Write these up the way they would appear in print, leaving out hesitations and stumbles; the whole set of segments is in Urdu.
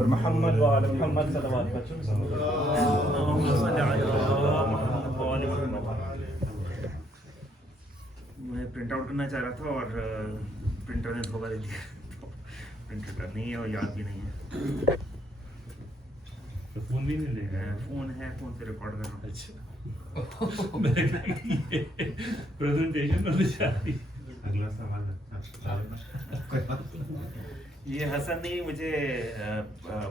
اور محمد وآل محمد صلوات پڑھو. اللهم صل علی محمد وآل محمد. میں پرنٹ آؤٹ کرنا چاہ رہا تھا اور پرنٹر نے دھوکہ دے دیا. پرنٹ کر نہیں ہے اور یاد بھی نہیں ہے. فون بھی نہیں لے گا. فون ہے, فون سے ریکارڈ کر رہا ہوں. اچھا پریزنٹیشن کرنا چاہتی. اگلا سوال یہ حسن نے مجھے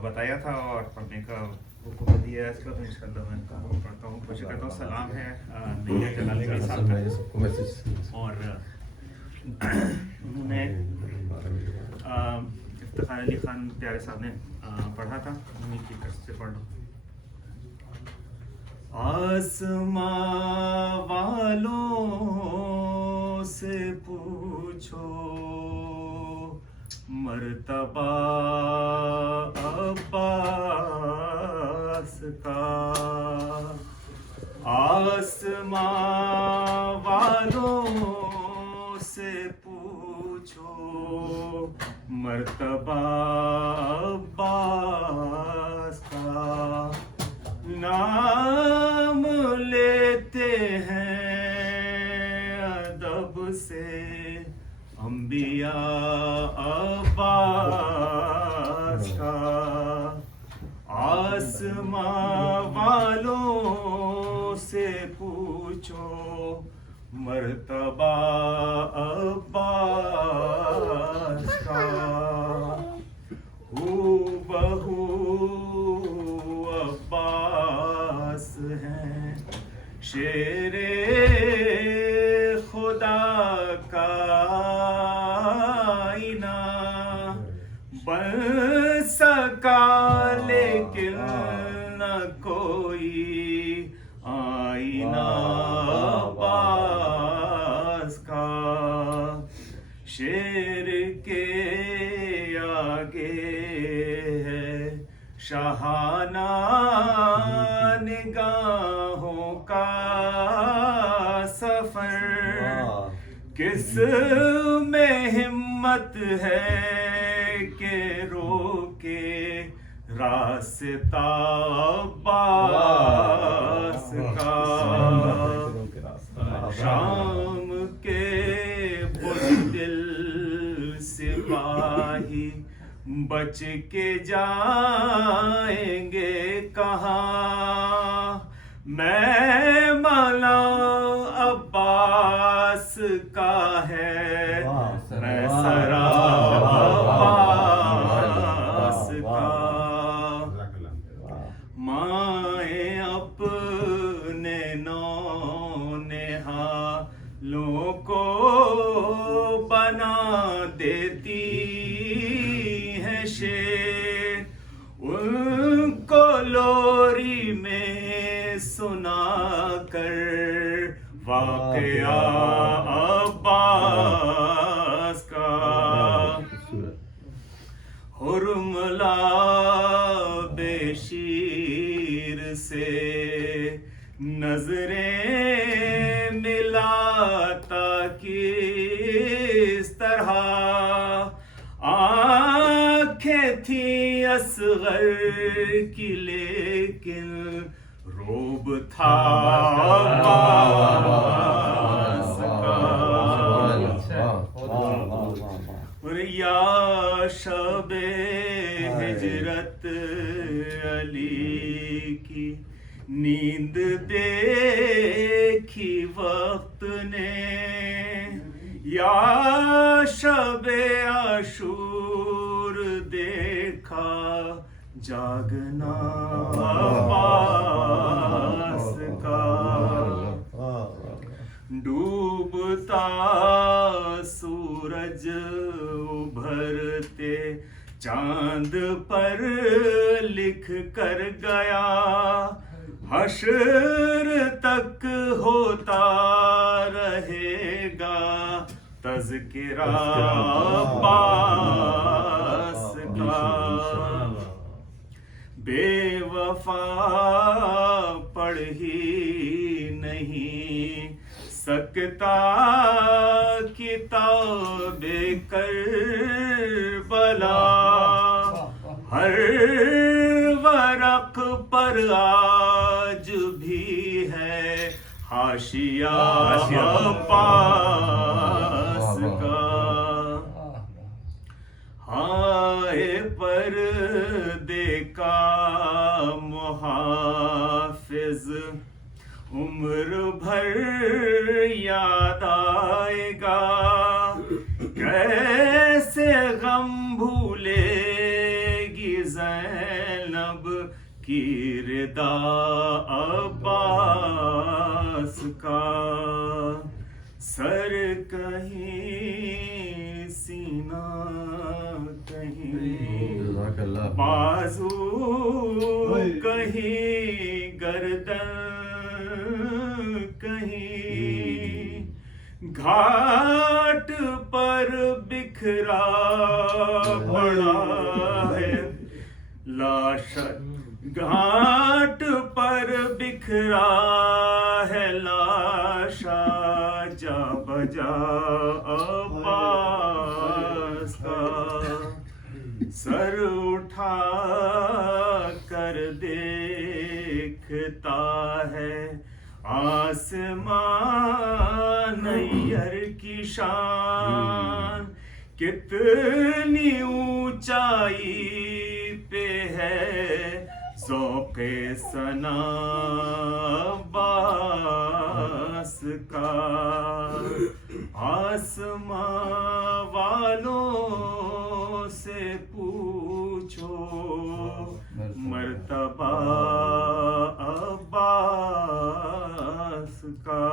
بتایا تھا اور پڑھنے کا حکم دیا ہے. اس کا تو انشاءاللہ میں پڑھتا ہوں. کوشش کرتا ہوں. سلام ہے نیا جلال کے صاحب کا, اور انہوں نے افتخار علی خان پیارے صاحب نے پڑھا تھا. انہیں کی کس سے پڑھ لو. آسماں والوں سے پوچھو مرتبہ عباس کا. آسماں والوں سے پوچھو مرتبہ عباس کا. نام لیتے ہیں ادب سے انبیاء عباس کا. آسماں والوں سے پوچھو مرتبہ عباس کا. ہو بہو عباس ہیں شیر خدا کا آئینہ. بن سکا لیکن نہ کوئی آئینہ عباس کا. شیر کے آگے ہے شاہانہ نگاہوں کا سفر. کس میں ہمت ہے کہ روکے راستہ عباس کا. شام کے بزدل سپاہی بچ کے جائیں گے کہاں. میں مولا عباس کا ہے میں سرا عباس کا. مائیں اپنے نونہالوں کو بنا دیتی ہیں شیر. ان کو لوری میں سنا کر واقعہ عباس کا. حرملا بے شیر سے نظریں ملاتا کس طرح. آنکھیں تھی اصغر کی لیکن روب تھا عباس کا. یا شب ہجرت علی کی نیند دیکھی وقت نے. یا شب عاشور دیکھا جاگنا عباس کا. ڈوبتا سورج ابھرتے چاند پر لکھ کر گیا. حشر تک ہوتا رہے گا تذکرہ عباس کا. بے وفا پڑھ ہی نہیں سکتا کتاب کربلا. ہر آج بھی ہے حاشیہ عباس کا. ہائے پردے کا محافظ عمر بھر یاد آئے گا. کیسے غم بھولے گی زینب کی ردا عباس کا. سر کہیں سینہ کہیں بازو کہیں گردن کہیں گھاٹ پر بکھرا پڑا ہے لاشا. گھاٹ پر بکھرا ہے لاشا جا بجا عباس کا. سر اٹھا کر دیکھتا ہے آسمان نیر کی شان. کتنی اونچائی پہ ہے ذوق ثنا عباس کا. آسمان والوں سے پوچھو مرتبہ عباس کا.